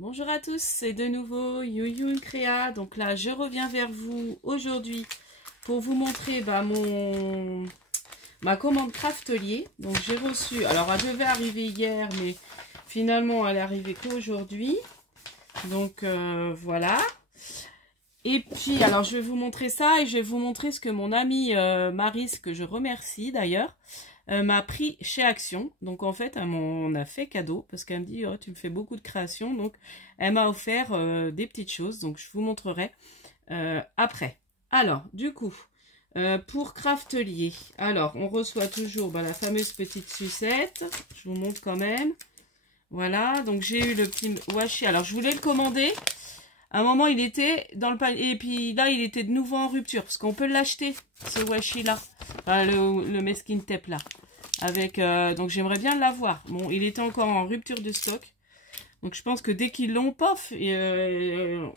Bonjour à tous, c'est de nouveau Youyou Créa. Donc là, je reviens vers vous aujourd'hui pour vous montrer ma commande Craftelier. Donc j'ai reçu, alors elle devait arriver hier, mais finalement elle est arrivée qu'aujourd'hui. Donc voilà. Et puis, alors je vais vous montrer ça et je vais vous montrer ce que mon amie Maris, que je remercie d'ailleurs, m'a pris chez Action. Donc en fait, elle m'en a fait cadeau parce qu'elle me dit oh, tu me fais beaucoup de créations. Donc elle m'a offert des petites choses. Donc je vous montrerai après. Alors du coup, pour Craftelier, alors on reçoit toujours la fameuse petite sucette. Je vous montre quand même. Voilà, donc j'ai eu le petit washi. Alors je voulais le commander. À un moment, il était dans le panier. Et puis là, il était de nouveau en rupture. Parce qu'on peut l'acheter, ce washi-là. Enfin, le meskin tape, là. Avec, donc, j'aimerais bien l'avoir. Bon, il était encore en rupture de stock. Donc, je pense que dès qu'ils l'ont, pof, tout le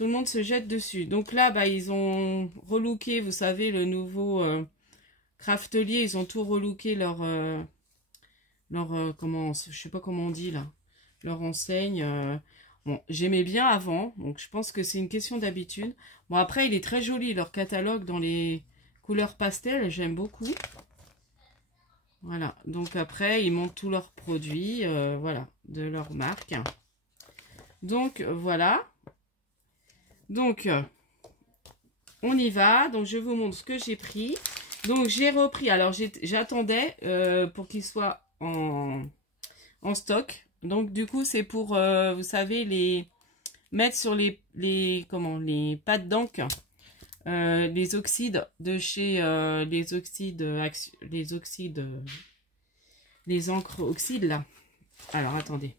monde se jette dessus. Donc là, ils ont relooké, vous savez, le nouveau Craftelier. Ils ont tout relooké comment, je sais pas comment on dit, là. Leur enseigne. Bon, j'aimais bien avant, donc je pense que c'est une question d'habitude. Bon, après, il est très joli, leur catalogue dans les couleurs pastel, j'aime beaucoup. Voilà, donc après, ils montrent tous leurs produits, voilà, de leur marque. Donc, voilà. Donc, on y va. Donc, je vous montre ce que j'ai pris. Donc, j'ai repris, alors j'attendais pour qu'il soit en stock. Donc du coup c'est pour vous savez mettre sur les pâtes d'encre les oxydes de chez les encres oxydes là. Alors attendez,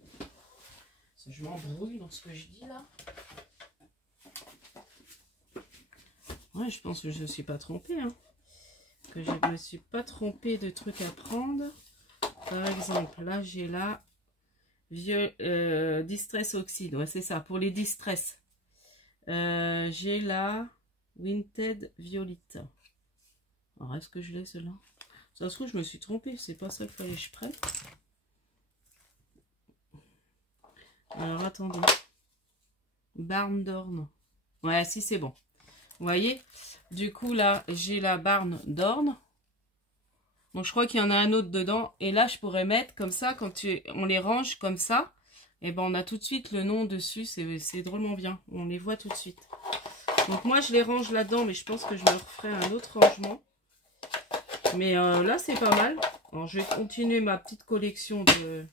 je m'embrouille dans ce que je dis là. Ouais, je pense que je ne suis pas trompée, hein. Que je ne me suis pas trompée de trucs à prendre. Par exemple, là j'ai là Distress Oxide, ouais c'est ça, pour les Distress. J'ai la Winted Violette. Alors est-ce que je l'ai celle-là? Ça se trouve je me suis trompée, c'est pas ça qu'il fallait que je prenne. Alors attendez. Barn d'Orne. Ouais si c'est bon. Vous voyez? Du coup là j'ai la Barn d'Orne. Donc je crois qu'il y en a un autre dedans. Et là je pourrais mettre comme ça, quand on les range comme ça, et ben on a tout de suite le nom dessus. C'est drôlement bien. On les voit tout de suite. Donc moi je les range là-dedans, mais je pense que je me referai un autre rangement. Mais là c'est pas mal. Alors je vais continuer ma petite collection de...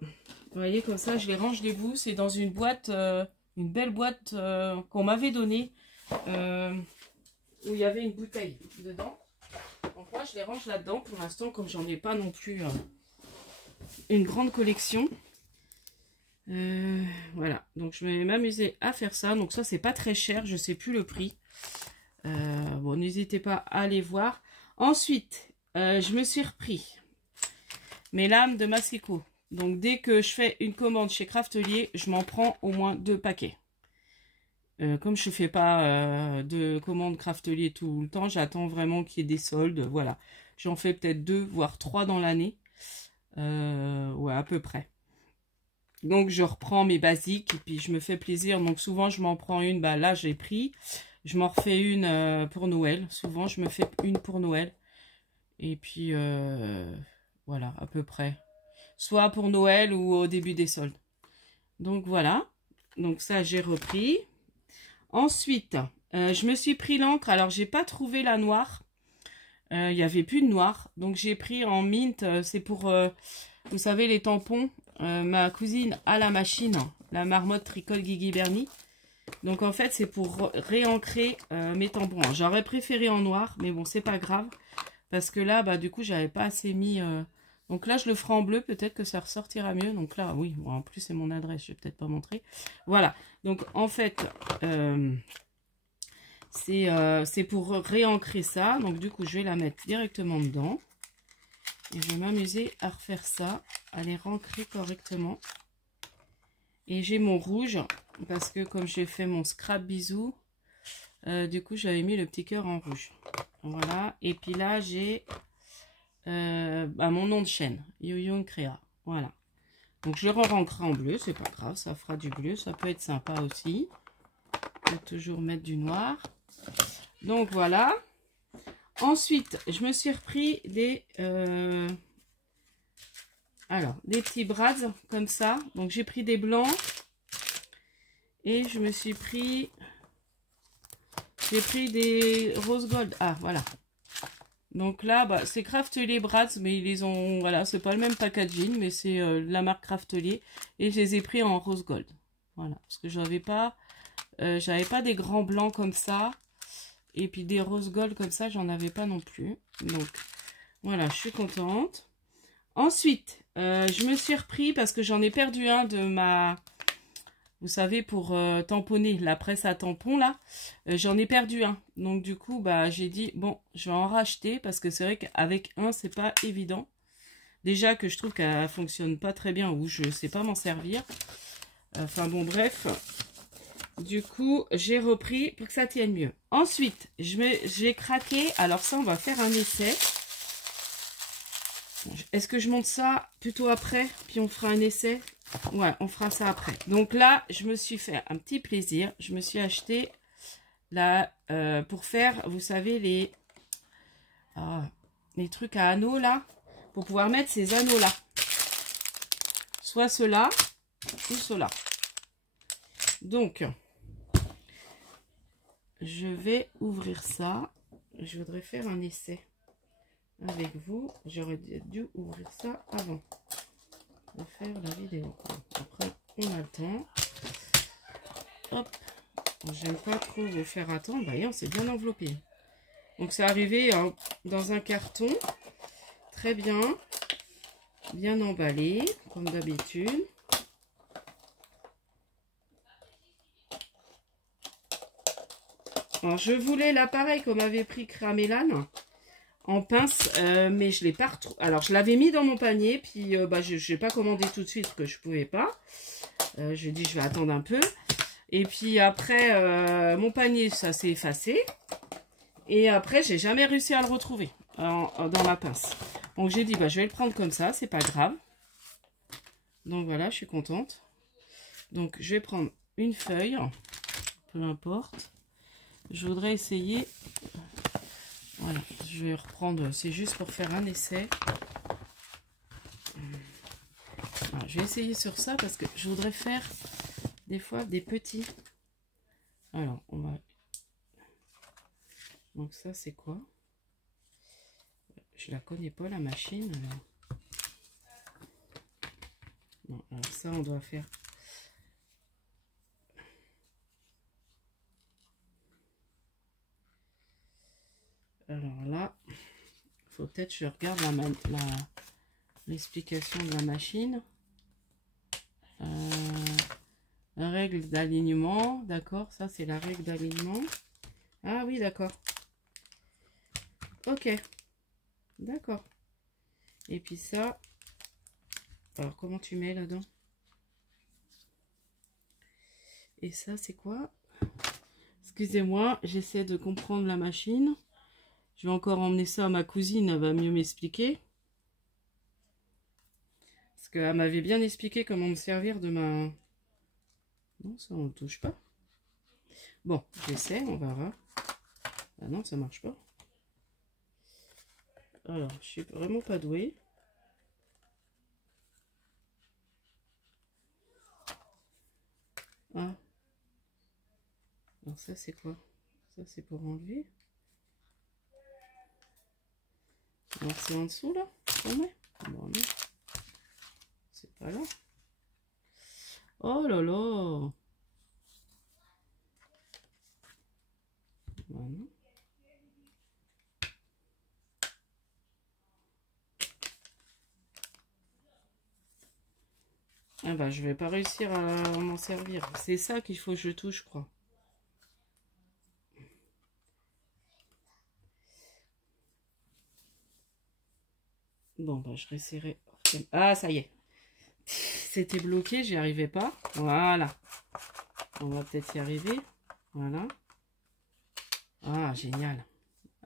Vous voyez, comme ça je les range des bouts. C'est dans une boîte, une belle boîte qu'on m'avait donnée. Où il y avait une bouteille dedans. Donc moi je les range là-dedans pour l'instant, comme j'en ai pas non plus une grande collection. Voilà, donc je vais m'amuser à faire ça. Donc ça c'est pas très cher, je sais plus le prix. Bon, n'hésitez pas à aller voir. Ensuite, je me suis repris mes lames de Massicot. Donc dès que je fais une commande chez Craftelier, je m'en prends au moins 2 paquets. Comme je ne fais pas de commande Craftelier tout le temps, j'attends vraiment qu'il y ait des soldes. Voilà, j'en fais peut-être 2 voire 3 dans l'année. Ouais, à peu près. Donc je reprends mes basiques et puis je me fais plaisir. Donc souvent je m'en prends une, là j'ai pris. Je m'en refais une pour Noël. Souvent je me fais une pour Noël. Et puis voilà, à peu près. Soit pour Noël ou au début des soldes. Donc voilà. Donc ça j'ai repris. Ensuite, je me suis pris l'encre. Alors, j'ai pas trouvé la noire. Il n'y avait plus de noir. Donc, j'ai pris en mint. C'est pour, vous savez, les tampons. Ma cousine a la machine, la marmotte Tricol Guigui Bernie. Donc, en fait, c'est pour réancrer mes tampons. J'aurais préféré en noir, mais bon, c'est pas grave. Parce que là, du coup, j'avais pas assez mis... Donc là, je le ferai en bleu. Peut-être que ça ressortira mieux. Donc là, oui, bon, en plus, c'est mon adresse. Je vais peut-être pas montrer. Voilà. Donc, en fait, c'est pour réancrer ça. Donc, du coup, je vais la mettre directement dedans. Et je vais m'amuser à refaire ça, à les réancrer correctement. Et j'ai mon rouge, parce que comme j'ai fait mon scrap bisou, du coup, j'avais mis le petit cœur en rouge. Voilà. Et puis là, j'ai mon nom de chaîne, Youyou Créa. Voilà. Donc je le re-ranquerai en bleu, c'est pas grave, ça fera du bleu, ça peut être sympa aussi. Je vais toujours mettre du noir. Donc voilà. Ensuite, je me suis repris des petits brads comme ça. Donc j'ai pris des blancs et je me suis pris, j'ai pris des rose gold. Ah voilà. Donc là, bah, c'est Craftelier Brads, mais ils les ont, voilà, c'est pas le même packaging, mais c'est la marque Craftelier. Et je les ai pris en rose gold. Voilà, parce que j'avais pas des grands blancs comme ça. Et puis des rose gold comme ça, j'en avais pas non plus. Donc voilà, je suis contente. Ensuite, je me suis repris, parce que j'en ai perdu un de ma... Vous savez, pour tamponner la presse à tampons, là, j'en ai perdu un. Donc, du coup, bah, j'ai dit, bon, je vais en racheter parce que c'est vrai qu'avec un, c'est pas évident. Déjà que je trouve qu'elle fonctionne pas très bien ou je sais pas m'en servir. Enfin, bon, bref. Du coup, j'ai repris pour que ça tienne mieux. Ensuite, j'ai craqué. Alors ça, on va faire un essai. Est-ce que je monte ça plutôt après, puis on fera un essai? Ouais, on fera ça après. Donc là, je me suis fait un petit plaisir. Je me suis acheté là pour faire, vous savez, les trucs à anneaux là, pour pouvoir mettre ces anneaux là. Soit ceux-là ou ceux-là. Donc, je vais ouvrir ça. Je voudrais faire un essai avec vous. J'aurais dû ouvrir ça avant de faire la vidéo. Après, on a le temps. Hop. J'aime pas trop vous faire attendre. D'ailleurs, c'est bien enveloppé. Donc, c'est arrivé dans un carton. Très bien. Bien emballé, comme d'habitude. Alors, je voulais l'appareil qu'on m'avait pris Cramélan en pince, mais je l'ai pas retrouvé. Alors, je l'avais mis dans mon panier, puis bah, je n'ai pas commandé tout de suite parce que je pouvais pas. Je dis je vais attendre un peu. Et puis après, mon panier, ça s'est effacé. Et après, j'ai jamais réussi à le retrouver dans la pince. Donc, j'ai dit, bah, je vais le prendre comme ça, c'est pas grave. Donc, voilà, je suis contente. Donc, je vais prendre une feuille, peu importe. Je voudrais essayer... Voilà, je vais reprendre, c'est juste pour faire un essai. Voilà, je vais essayer sur ça parce que je voudrais faire des fois des petits. Alors, on va... Donc ça, c'est quoi? Je la connais pas, la machine. Bon, alors ça, on doit faire... Alors là, il faut peut-être que je regarde l'explication de la machine. Règle d'alignement, d'accord, ça c'est la règle d'alignement. Ah oui, d'accord. Ok, d'accord. Et puis ça, alors comment tu mets là-dedans? Et ça c'est quoi? Excusez-moi, j'essaie de comprendre la machine. Je vais encore emmener ça à ma cousine, elle va mieux m'expliquer. Parce qu'elle m'avait bien expliqué comment me servir de ma... Non, ça on ne touche pas. Bon, j'essaie, on verra. Ah non, ça marche pas. Alors, je suis vraiment pas douée. Ah. Alors ça c'est quoi? Ça c'est pour enlever. Alors c'est en dessous là? Bon, non. C'est pas là. Oh là là. Voilà. Ah bah je vais pas réussir à m'en servir. C'est ça qu'il faut que je touche, je crois. Bon bah je réessayerai. Ah ça y est. C'était bloqué, j'y arrivais pas. Voilà. On va peut-être y arriver. Voilà. Ah génial.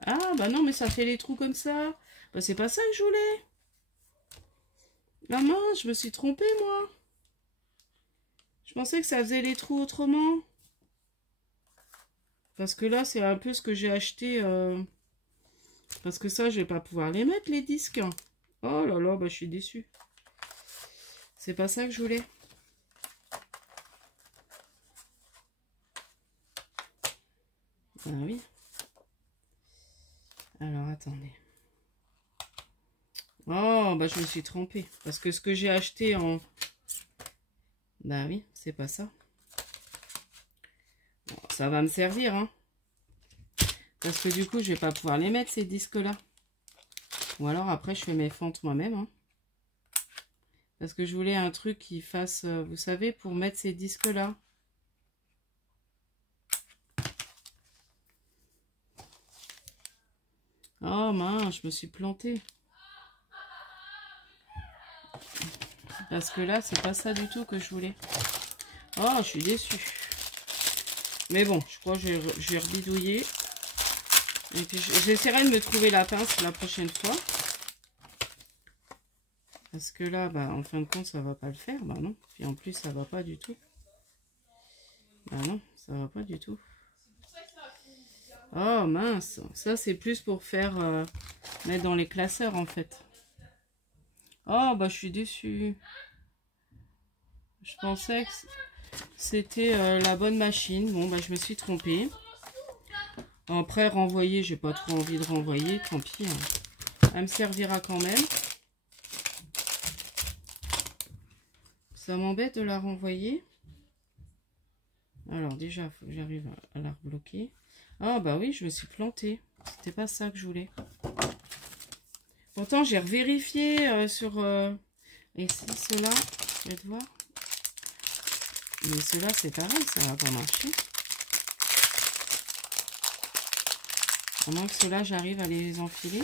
Ah bah non mais ça fait les trous comme ça. Bah c'est pas ça que je voulais. Ah mince, je me suis trompée, moi. Je pensais que ça faisait les trous autrement. Parce que là, c'est un peu ce que j'ai acheté. Parce que ça, je vais pas pouvoir les mettre, les disques. Oh là là, bah, je suis déçue. C'est pas ça que je voulais. Ah oui. Alors, attendez. Oh, bah, je me suis trompée. Parce que ce que j'ai acheté en... Bah oui, c'est pas ça. Bon, ça va me servir, hein. Parce que du coup, je vais pas pouvoir les mettre, ces disques-là. Ou alors, après, je fais mes fentes moi-même, hein. Parce que je voulais un truc qui fasse, vous savez, pour mettre ces disques-là. Oh mince, je me suis plantée. Parce que là, c'est pas ça du tout que je voulais. Oh, je suis déçue. Mais bon, je crois que je vais rebidouiller. Et puis, j'essaierai de me trouver la pince la prochaine fois. Parce que là, bah, en fin de compte, ça va pas le faire. Bah non. Puis en plus, ça va pas du tout. Bah non, ça va pas du tout. Oh mince. Ça, c'est plus pour faire... mettre dans les classeurs, en fait. Oh, bah, je suis déçue. Je pensais que c'était la bonne machine. Bon, bah, je me suis trompée. Après, renvoyer, j'ai pas trop envie de renvoyer. Tant pis. Hein. Elle me servira quand même. Ça m'embête de la renvoyer. Alors, déjà, il faut que j'arrive à la rebloquer. Ah, bah oui, je me suis plantée. C'était pas ça que je voulais. Pourtant, j'ai revérifié sur... Et si cela, je vais te voir. Mais cela, c'est pareil, ça va pas marcher. À moins que cela, j'arrive à les enfiler.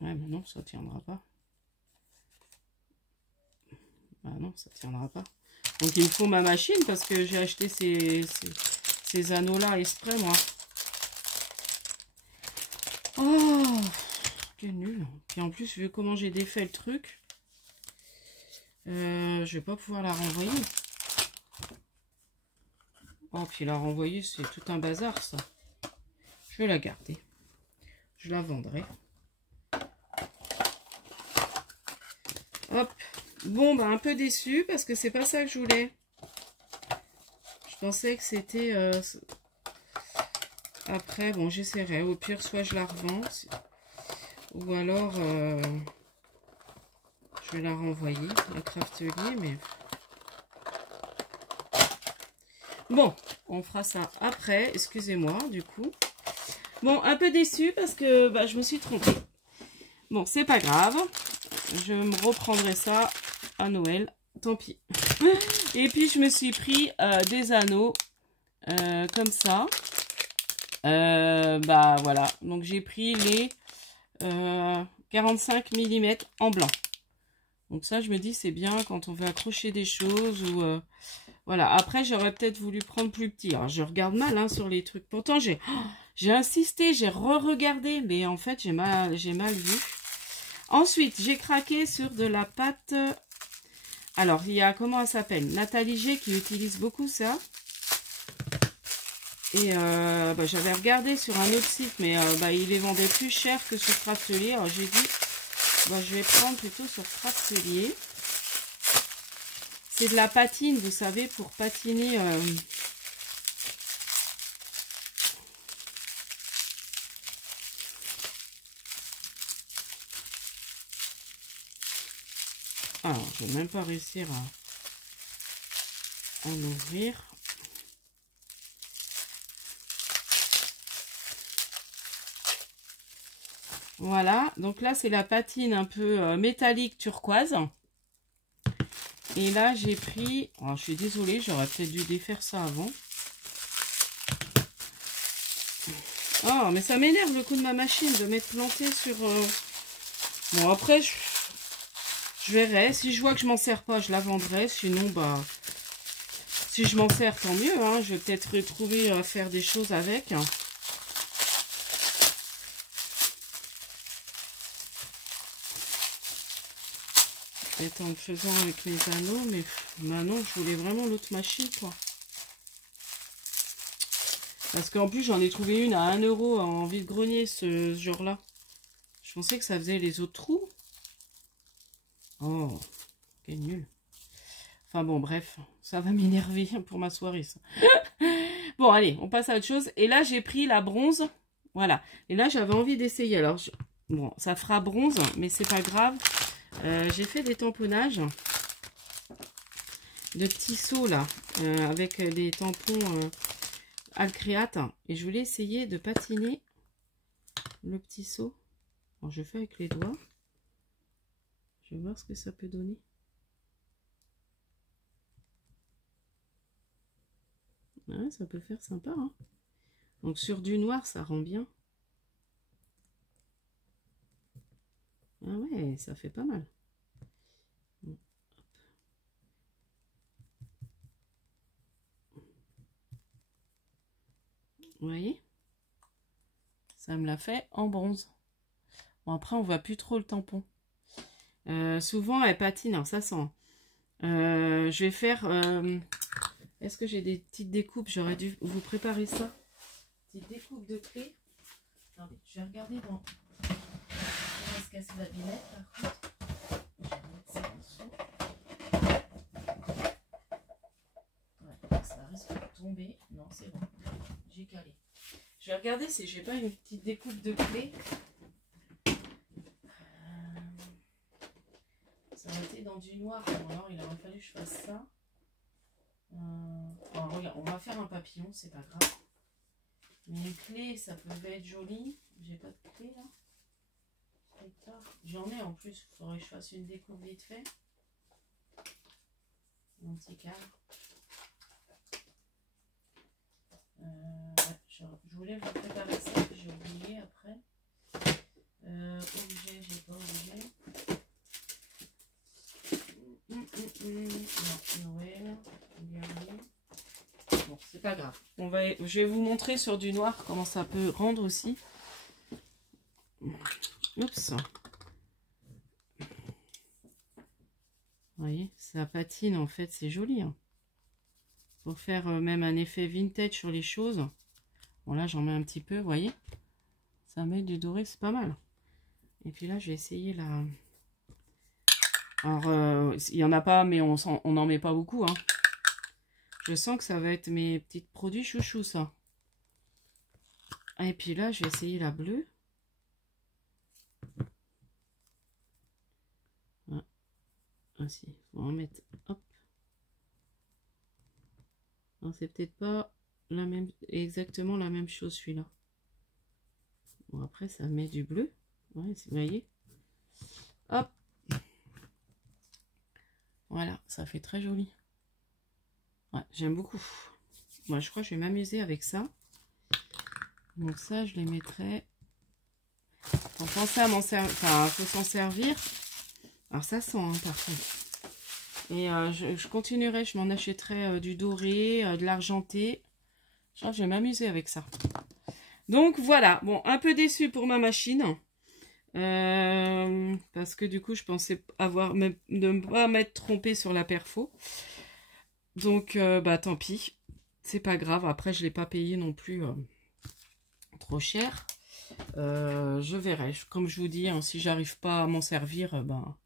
Ouais, mais non, ça tiendra pas. Ah non, ça tiendra pas. Donc, il me faut ma machine parce que j'ai acheté ces anneaux-là exprès, moi. Oh, quel nul. Puis en plus, vu comment j'ai défait le truc, je vais pas pouvoir la renvoyer. Oh, puis la renvoyer, c'est tout un bazar, ça. Je vais la garder. Je la vendrai. Hop. Bon, bah, un peu déçu parce que c'est pas ça que je voulais. Je pensais que c'était... Après, bon, j'essaierai. Au pire, soit je la revends, ou alors je vais la renvoyer à Craftelier, mais... Bon, on fera ça après. Excusez-moi, du coup. Bon, un peu déçu parce que bah, je me suis trompée. Bon, c'est pas grave. Je me reprendrai ça à Noël. Tant pis. Et puis, je me suis pris des anneaux comme ça. Bah, voilà. Donc, j'ai pris les 45 mm en blanc. Donc, ça, je me dis, c'est bien quand on veut accrocher des choses ou... voilà. Après, j'aurais peut-être voulu prendre plus petit. Alors, je regarde mal hein, sur les trucs. Pourtant, j'ai insisté, j'ai re-regardé. Mais en fait, j'ai mal vu. Ensuite, j'ai craqué sur de la pâte. Alors, il y a, comment elle s'appelle? Nathalie G qui utilise beaucoup ça. Et bah, j'avais regardé sur un autre site, mais bah, il les vendait plus cher que sur Craftelier. Alors, j'ai dit, bah, je vais prendre plutôt sur Craftelier. C'est de la patine, vous savez, pour patiner... Alors, je vais même pas réussir à l'ouvrir. Voilà, donc là, c'est la patine un peu métallique turquoise. Et là, j'ai pris... Oh, je suis désolée, j'aurais peut-être dû défaire ça avant. Oh, mais ça m'énerve le coup de ma machine de m'être plantée sur... Bon, après, je verrai. Si je vois que je m'en sers pas, je la vendrai. Sinon, bah... Si je m'en sers, tant mieux. Hein. Je vais peut-être retrouver à faire des choses avec. peut-être en le faisant avec mes anneaux, mais maintenant je voulais vraiment l'autre machine, quoi. Parce qu'en plus, j'en ai trouvé une à 1 € en vide-grenier, ce genre-là. Je pensais que ça faisait les autres trous. Oh, quel nul. Enfin bon, bref, ça va m'énerver pour ma soirée, ça. Bon, allez, on passe à autre chose. Et là, j'ai pris la bronze. Voilà. Et là, j'avais envie d'essayer. Alors, bon, ça fera bronze, mais c'est pas grave. J'ai fait des tamponnages de petits seaux, là, avec des tampons Alcréate. Et je voulais essayer de patiner le petit seau. Alors, je fais avec les doigts. Je vais voir ce que ça peut donner. Ouais, ça peut faire sympa, hein. Donc sur du noir, ça rend bien. Ah ouais, ça fait pas mal. Bon, vous voyez? Ça me l'a fait en bronze. Bon, après, on voit plus trop le tampon. Souvent, elle patine, alors ça sent. Je vais faire... Est-ce que j'ai des petites découpes? J'aurais dû vous préparer ça. Petite découpe de clés. Attendez, je vais regarder dans... Est-ce qu'elle se va bien mettre, par contre? Je vais mettre ça en dessous. Ouais, ça risque de tomber. Non, c'est bon. J'ai calé. Je vais regarder si j'ai pas une petite découpe de clés. Ça a été dans du noir. Bon, alors il aurait fallu que je fasse ça. Alors, regarde, on va faire un papillon, c'est pas grave. Mais les clés, ça peut être joli. J'ai pas de clés là. J'en ai en plus, il faudrait que je fasse une découpe vite fait. Mon petit cadre. Ouais, je voulais vous préparer ça, j'ai oublié après. Objet, j'ai pas objet. Non, Noël. Bon, c'est pas grave. Je vais vous montrer sur du noir comment ça peut rendre aussi. Oups. Vous voyez, ça patine en fait, c'est joli. Hein. Pour faire même un effet vintage sur les choses. Bon là, j'en mets un petit peu, vous voyez. Ça met du doré, c'est pas mal. Et puis là, je vais essayer la... Alors, il n'y en a pas, mais on n'en met pas beaucoup. Hein. Je sens que ça va être mes petits produits chouchous, ça. Et puis là, je vais essayer la bleue. Ah si, faut en mettre. Hop. Non, c'est peut-être pas la même, exactement la même chose, celui-là. Bon, après, ça met du bleu. Ouais, vous voyez. Hop. Voilà, ça fait très joli. Ouais, j'aime beaucoup. Moi, je crois que je vais m'amuser avec ça. Donc ça, je les mettrai. Pour penser à m'en servir. Enfin, il faut s'en servir. Alors ça sent, hein, par contre. Et je continuerai, je m'en achèterai du doré, de l'argenté. Je crois que je vais m'amuser avec ça. Donc voilà, bon, un peu déçue pour ma machine. Parce que du coup, je pensais ne pas m'être trompée sur la perfo. Donc, bah tant pis. C'est pas grave. Après, je ne l'ai pas payé non plus trop cher. Je verrai. Comme je vous dis, hein, si j'arrive pas à m'en servir, ben,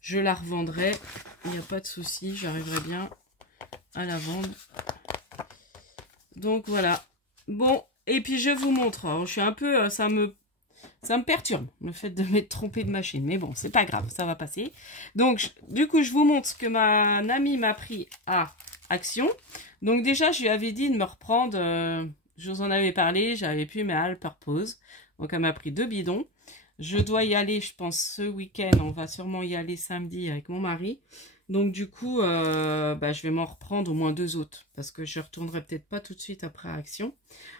je la revendrai. Il n'y a pas de souci. J'arriverai bien à la vendre. Donc, voilà. Bon, et puis je vous montre. Alors, je suis un peu... ça me perturbe, le fait de m'être trompée de machine. Mais bon, c'est pas grave, ça va passer. Donc, du coup, je vous montre ce que ma amie m'a pris à Action. Donc déjà, je lui avais dit de me reprendre... je vous en avais parlé, j'avais plus mes all purpose. Donc, elle m'a pris 2 bidons. Je dois y aller, je pense, ce week-end. On va sûrement y aller samedi avec mon mari. Donc, du coup, bah, je vais m'en reprendre au moins 2 autres. Parce que je retournerai peut-être pas tout de suite après Action.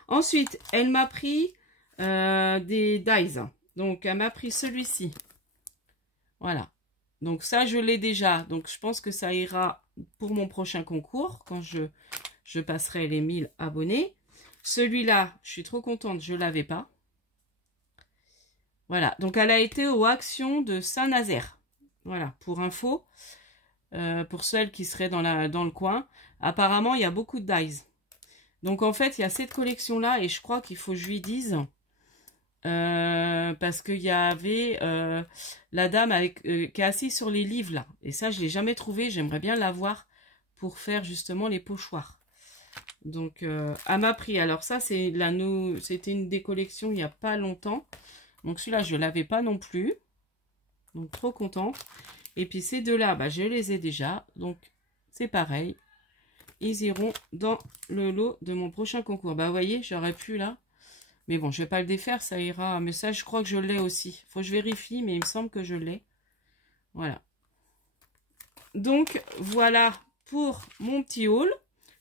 Ensuite, elle m'a pris... des dies. Donc, elle m'a pris celui-ci. Voilà. Donc, ça, je l'ai déjà. Donc, je pense que ça ira pour mon prochain concours. Quand je passerai les 1000 abonnés. Celui-là, je suis trop contente. Je ne l'avais pas. Voilà. Donc, elle a été aux Actions de Saint-Nazaire. Voilà, pour info, pour celles qui seraient dans le coin, apparemment, il y a beaucoup de dies. Donc, en fait, il y a cette collection-là, et je crois qu'il faut que je lui dise, parce qu'il y avait la dame avec, qui est assise sur les livres, là. Et ça, je ne l'ai jamais trouvé, j'aimerais bien l'avoir pour faire, justement, les pochoirs. Donc, à ma prix. Alors, ça, c'était une des collections il n'y a pas longtemps. Donc, celui-là, je ne l'avais pas non plus. Donc, trop contente. Et puis, ces deux-là, bah, je les ai déjà. Donc, c'est pareil. Ils iront dans le lot de mon prochain concours. Bah, vous voyez, j'aurais pu, là. Mais bon, je ne vais pas le défaire, ça ira. Mais ça, je crois que je l'ai aussi. Faut que je vérifie, mais il me semble que je l'ai. Voilà. Donc, voilà pour mon petit haul.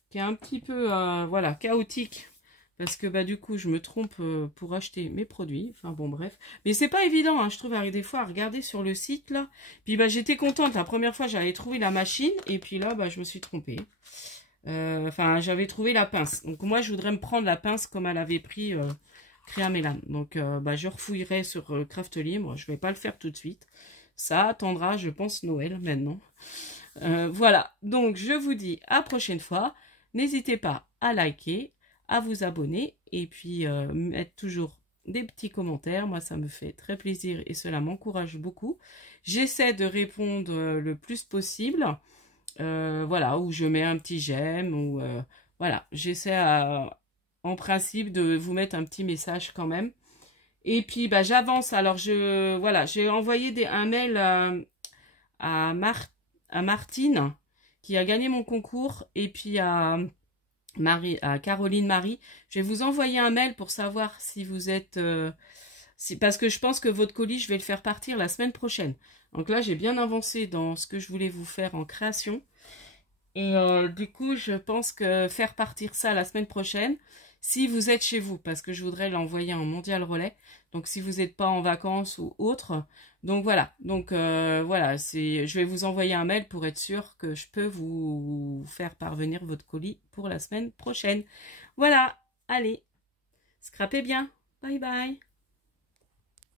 Qui est un petit peu, voilà, chaotique. Parce que, bah, du coup, je me trompe pour acheter mes produits. Enfin, bon, bref. Mais c'est pas évident, hein, je trouve, des fois, à regarder sur le site, là. Puis, bah, j'étais contente. La première fois, j'avais trouvé la machine. Et puis là, bah, je me suis trompée. Enfin, j'avais trouvé la pince. Donc, moi, je voudrais me prendre la pince comme elle avait pris Créa Mélan. Donc, bah, je refouillerai sur Craft Libre. Je vais pas le faire tout de suite. Ça attendra, je pense, Noël, maintenant. Voilà. Donc, je vous dis à prochaine fois. N'hésitez pas à liker, à vous abonner et puis mettre toujours des petits commentaires. Moi, ça me fait très plaisir et cela m'encourage beaucoup. J'essaie de répondre le plus possible. Voilà, ou je mets un petit j'aime. Ou voilà, j'essaie en principe de vous mettre un petit message quand même. Et puis, bah, j'avance. Alors, voilà, j'ai envoyé un mail à Martine qui a gagné mon concours, et puis à Caroline Marie. Je vais vous envoyer un mail pour savoir si vous êtes... parce que je pense que votre colis, je vais le faire partir la semaine prochaine. Donc là, j'ai bien avancé dans ce que je voulais vous faire en création. Et du coup, je pense que faire partir ça la semaine prochaine, si vous êtes chez vous, parce que je voudrais l'envoyer en mondial relais. Donc, si vous n'êtes pas en vacances ou autre. Donc, voilà. Donc, voilà. Je vais vous envoyer un mail pour être sûr que je peux vous faire parvenir votre colis pour la semaine prochaine. Voilà. Allez. Scrapez bien. Bye bye.